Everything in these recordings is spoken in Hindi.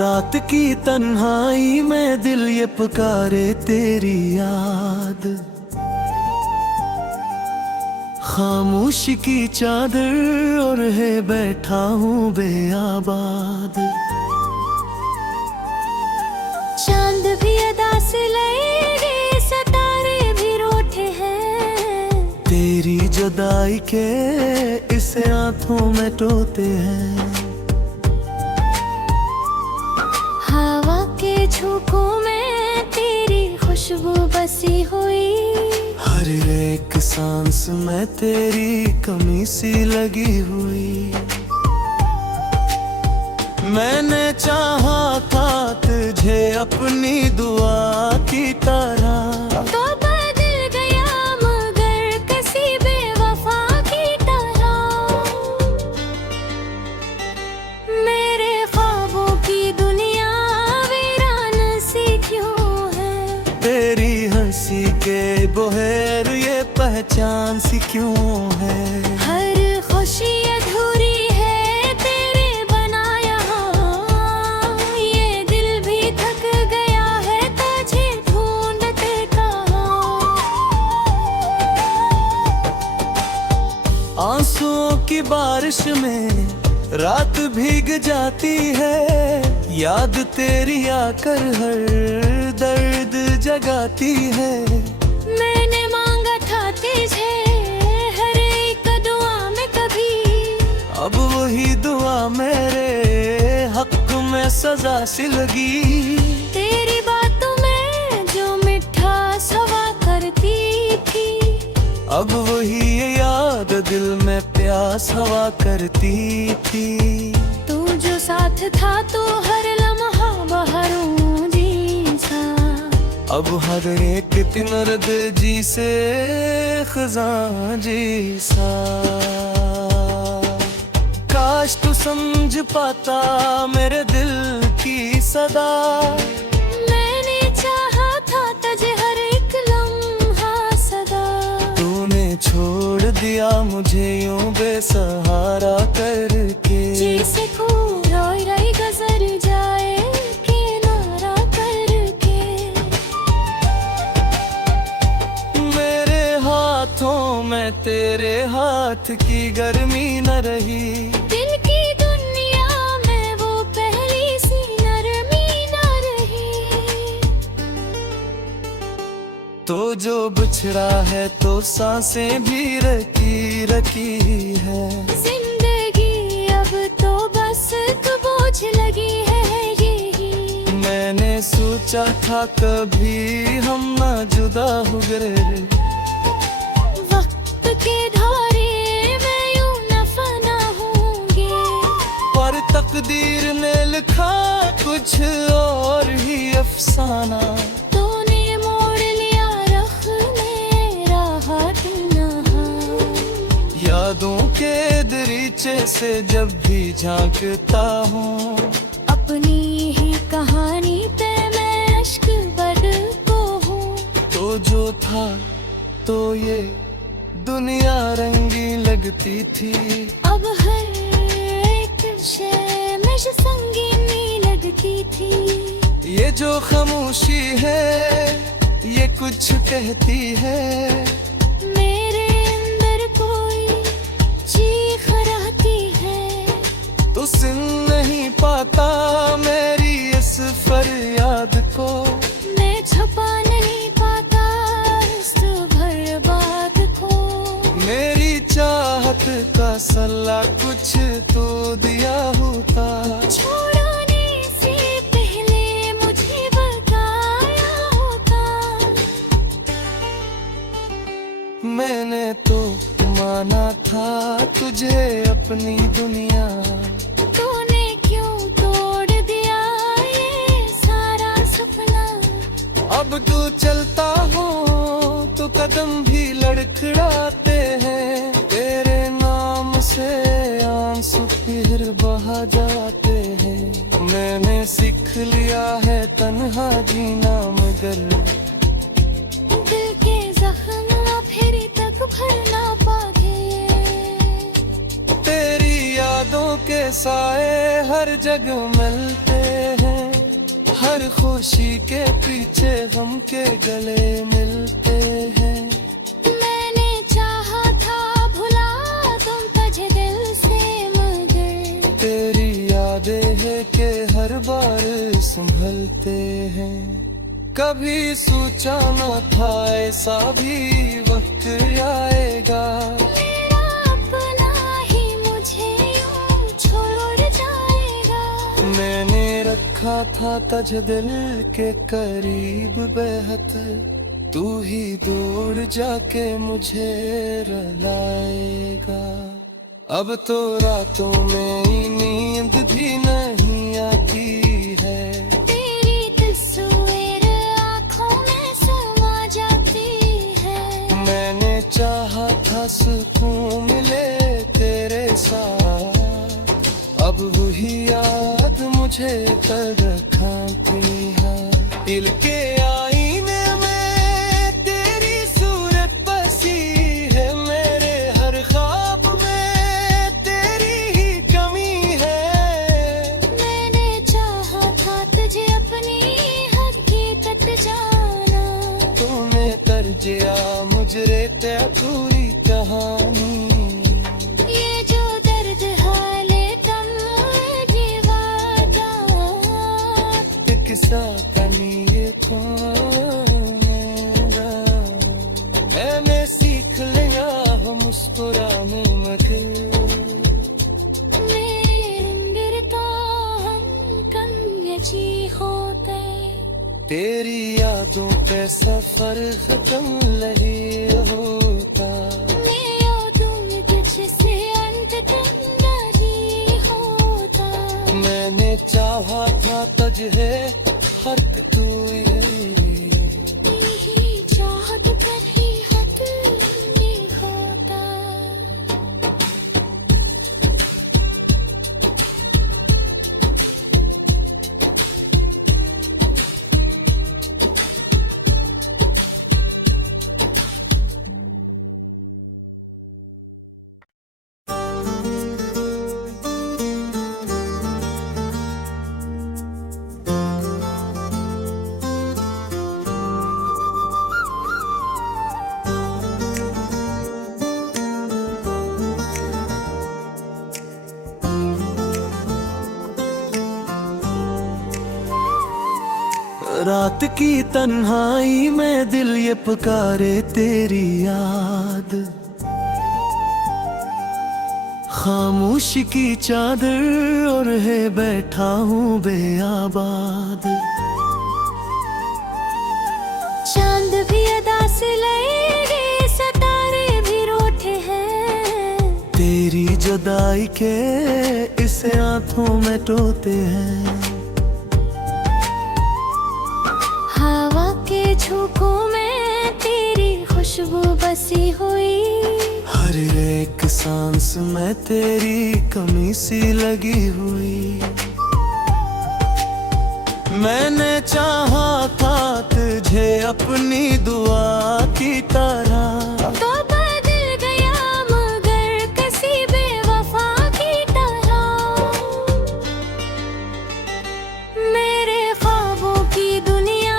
रात की तन्हाई में दिल ये पुकारे तेरी याद। खामोशी की चादर और है बैठा हूँ बेआबाद। चांद भी अदा से लगे, सितारे भी रोते हैं। तेरी जुदाई के इस आंखों में टोते हैं। हवा के झोंकों में तेरी खुशबू बसी हुई। हर एक सांस में तेरी कमी सी लगी हुई। मैंने चाहा था तुझे अपनी दुआ की तरह, तो बदल गया मगर किसी बेवफा की तरह। मेरे ख्वाबों की दुनिया वीरान सी क्यों है। तेरी हंसी के बोहेर ये पहचान सी क्यों है। हर खुशी अधूरी है तेरे बनाया, ये दिल भी थक गया है तुझे ढूंढते कहाँ। आंसुओं की बारिश में रात भीग जाती है। याद तेरी आकर हर दर्द जगाती है। मैंने मांगा था तुझे हर एक दुआ में कभी, अब वही दुआ मेरे हक में सजा सी लगी। तेरी बातों में जो मिठास हवा करती थी, अब वही ये याद दिल में प्यास हवा करती थी। तू जो साथ था तो हर लम्हा बहरूं जी सा। अब हर एक तिनरद जी से खजां जी सा। काश तू समझ पाता मेरे दिल की सदा। मैंने चाहा था तुझे हर एक लम्हा सदा। तूने छोड़ दिया मुझे यूं बेसहारा करके। जी से खूब रोई रोई गुजर जाए किनारा करके। मेरे हाथों में तेरे हाथ की गर्मी न रही। दिल की दुनिया में वो पहली सी नरमी न रही। तो जो बिछड़ा है तो सांसें भी रखी रखी है। जिंदगी अब तो बस एक बोझ लगी है यही। मैंने सोचा था कभी हम ना जुदा हो गए। वक्त के धारे में यूं न फना होंगे, पर तकदीर ने लिखा कुछ और ही अफसाना। तूने मोड़ लिया रख मेरा हाथ नहा। यादों के दरीचे से जब भी झांकता हूँ, अपनी ही कहानी पे मैं अश्क बरको हूँ। तो जो था तो ये दुनिया रंगी लगती थी। अब हर एक शय में संगीनी लगती थी। ये जो खामोशी है ये कुछ कहती है। मेरे अंदर कोई चीख रहती है। तो सुन नहीं पाता मेरी इस फरियाद को। मैं छुपा नहीं पाता इस बर्बाद को। मेरी चाहत का सल्ला कुछ तो दिया होता। छोड़ने से पहले मुझे बताया होता। मैंने तो माना था तुझे अपनी दुनिया। तूने क्यों तोड़ दिया ये सारा सपना। अब तू चलता हो तो कदम भी लड़खड़ाते हैं। तेरे नाम से आंसू फिर बहा जाते हैं। मैंने सीख लिया है तन्हा जीना मगर दिल के जख्म फिर तक भर ना पाते। तेरी यादों के साए हर जगह मिलते हैं। हर खुशी के पीछे गम के गले मिलते हैं। मैंने चाहा था भुला तुम तुझे दिल से, मगर तेरी यादें है कि हर बार संभलते हैं। कभी सोचा न था ऐसा भी वक्त आएगा, मेरा अपना ही मुझे यूं छोड़ जाएगा। मैंने रखा था तुझ दिल के करीब बेहद, तू ही दूर जाके मुझे रुलाएगा। अब तो रातों में नींद भी नहीं आती है, तेरी तस्वीर आँखों में समा जाती है। मैंने चाहा था सुकून मिले तेरे साथ, अब वही याद मुझे कर खाती है। दिल के आईने में तेरी सूरत बसी है, मेरे हर ख्वाब में तेरी ही कमी है। मैंने चाहा था तुझे अपनी हकीकत जाना, तूने कर दिया मुझे ते पूरी कहानी। ये जो दर्द हाले तम जीवादा, किस्सा कनी ये कौन मेरा, मैंने सीख लिया हो मुस्कुराने मगर, मेरे तो हम कन्याची होते। तेरी यादों पे सफर खत्म नहीं होता, मैं यादों तुझसे अंत तक नहीं होता। मैंने चाहा था तुझे हक तू यही चाहत कभी हद नहीं होता। रात की तन्हाई में दिल ये पुकारे तेरी याद, खामोशी की चादर और है बैठा हूँ बेआबाद। चांद भी अदा से लगे, सितारे भी रोते हैं, तेरी जुदाई के इस आंखों में टोते हैं। हवा के झोंकों में तेरी खुशबू बसी हुई, हर एक सांस में तेरी कमी सी लगी हुई। मैंने चाहा था तुझे अपनी दुआ की तरह, तो बदल गया मगर किसी बेवफा की तरह। मेरे ख्वाबों की दुनिया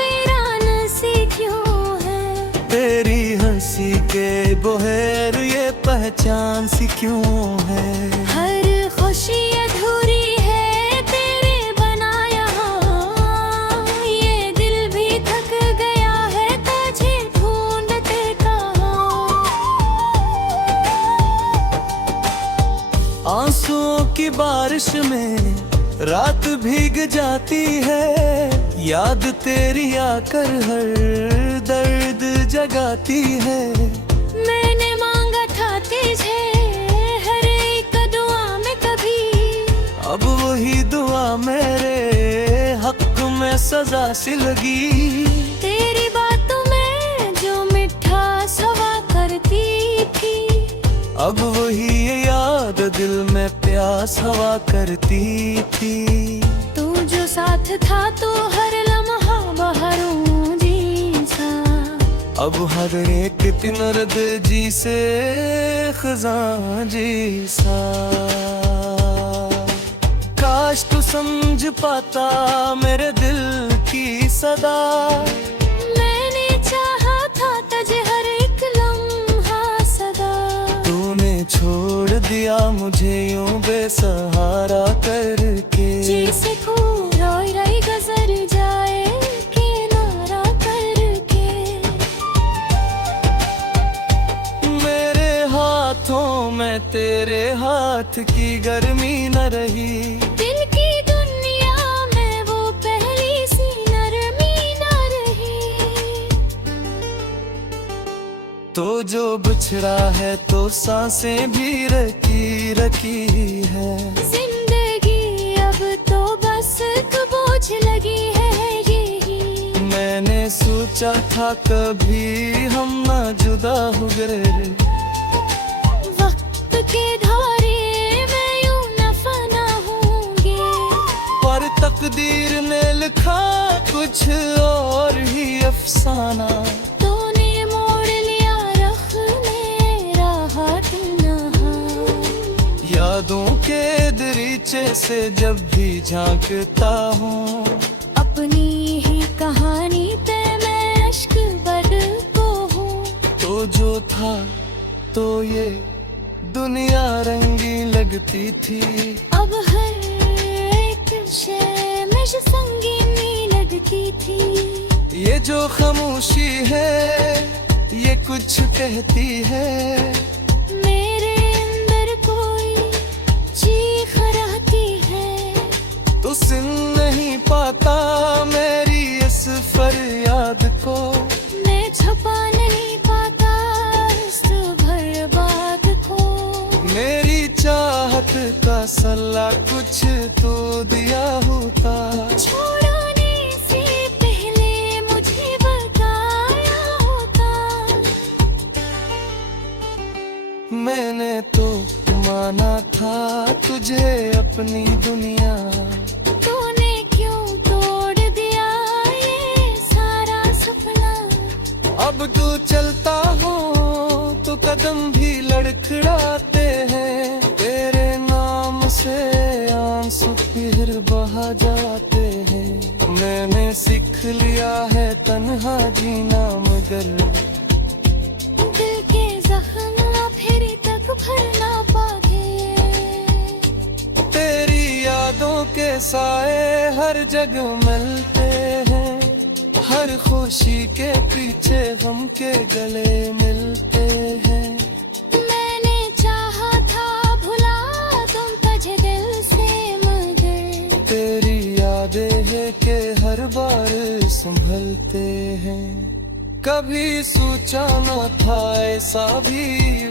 वीरान सी क्यों है, तेरी हंसी के बोहेर ये पहचान सी क्यों है। हर खुशी अधूरी है तेरे बनाया, ये दिल भी थक गया है तुझे ढूंढते कहाँ। आंसुओं की बारिश में रात भीग जाती है, याद तेरी आकर हर दर्द जगाती है। मैंने मांगा था तुझे हर एक दुआ में कभी, अब वही दुआ मेरे हक में सजा सी लगी। तेरी बातों में जो मिठास हवा करती थी, अब वही ये याद दिल में प्यास हवा करती थी। तू जो साथ था तो हर लम्हा बहरूं जी सा, अब हर एक तिनरद जी से खजां जी सा। काश तू समझ पाता मेरे दिल की सदा। मैंने चाहा था तुझे हर एक लम्हा सदा। तूने छोड़ दिया मुझे यूं बेसहारा करके। जैसे खूब रोई रोई गुजर जाए किनारा करके। मेरे हाथों में तेरे हाथ की गर्मी न रही। दिल की दुनिया में वो पहली सी नरमी न रही। तो जो बिछड़ा है तो सांसें भी रखी रखी है। जिंदगी अब तो बस एक बोझ लगी है यही। मैंने सोचा था कभी हम ना जुदा हो गए। वक्त के धारे में यूं न फना होंगे। पर तकदीर ने लिखा कुछ और ही अफसाना। तूने मोड़ लिया रख मेरा हाथ नहा। यादों के दरीचे से जब भी झांकता हूँ। अपनी ही कहानी पे मैं अश्क बरको हूँ। तो जो था तो ये दुनिया रंगी लगती थी। अब हर एक शय में संगीनी लगती थी। ये जो खामोशी है ये कुछ कहती है। मेरे अंदर कोई चीख रहती है। तू सुन नहीं पाता मेरी इस फरियाद को। मैं छुपा नहीं पाता इस बर्बाद को। मेरी चाहत का सल्ला कुछ तो दिया होता। छोड़ने से पहले मुझे बताया होता। मैंने तो माना था तुझे अपनी दुनिया। तूने क्यों तोड़ दिया ये सारा सपना। अब तू चलता हो तो कदम भी लड़खड़ाते हैं। तेरे नाम से आंसू फिर बहा जाते हैं। मैंने सीख लिया है तन्हा जीना मगर। दिल के जख्म फिर तक भर ना पाते। तेरी यादों के साए हर जगह मिलते हैं। हर खुशी के पीछे गम के गले मिलते हैं। मैंने चाहा था भुला तुम तुझे दिल से मगर। तेरी यादें है के हर बार संभलते हैं। कभी सोचा न था ऐसा भी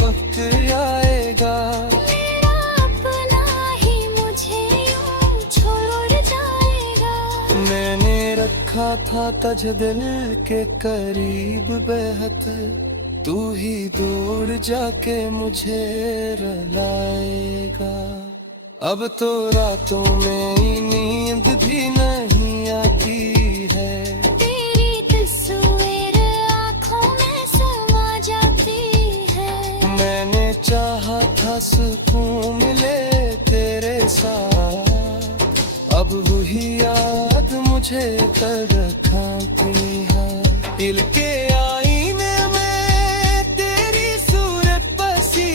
वक्त आएगा। मेरा अपना ही मुझे यूं छोड़ जाएगा। मैंने रखा था तुझ दिल के करीब बेहद। तू ही दूर जाके मुझे रुलाएगा। अब तो रातों में ही नींद भी नहीं आती है। तेरी तस्वीर आँखों में समा जाती है। मैंने चाहा था सुकून मिले तेरे साथ। अब वही याद मुझे खाती है। दिल के आईने में तेरी सूरत बसी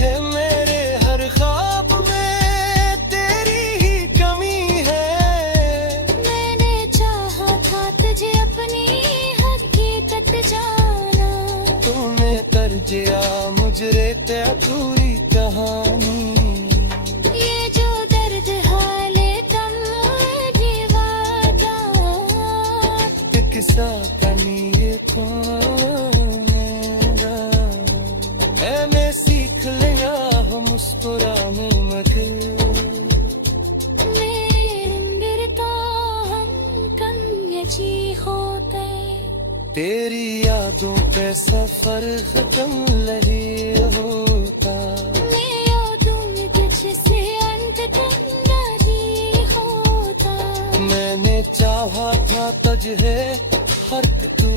है। मेरे हर ख्वाब में तेरी ही कमी है। मैंने चाहा था तुझे अपनी हकीकत जाना। तूने तरजिया मुझे ते अधूरी कहानी। ये जो दर्द हाले तुम दीवादा। किस्सा कनी ये कौन है? मैंने सीख लिया हो मुस्कुराऊं मगर। मेरे तो हम कन्याची होते। तेरी यादों पे सफर खत्म नहीं होता। मैं यादों में कुछ से अंत तक नहीं होता। मैंने चाहा था तुझे हर तू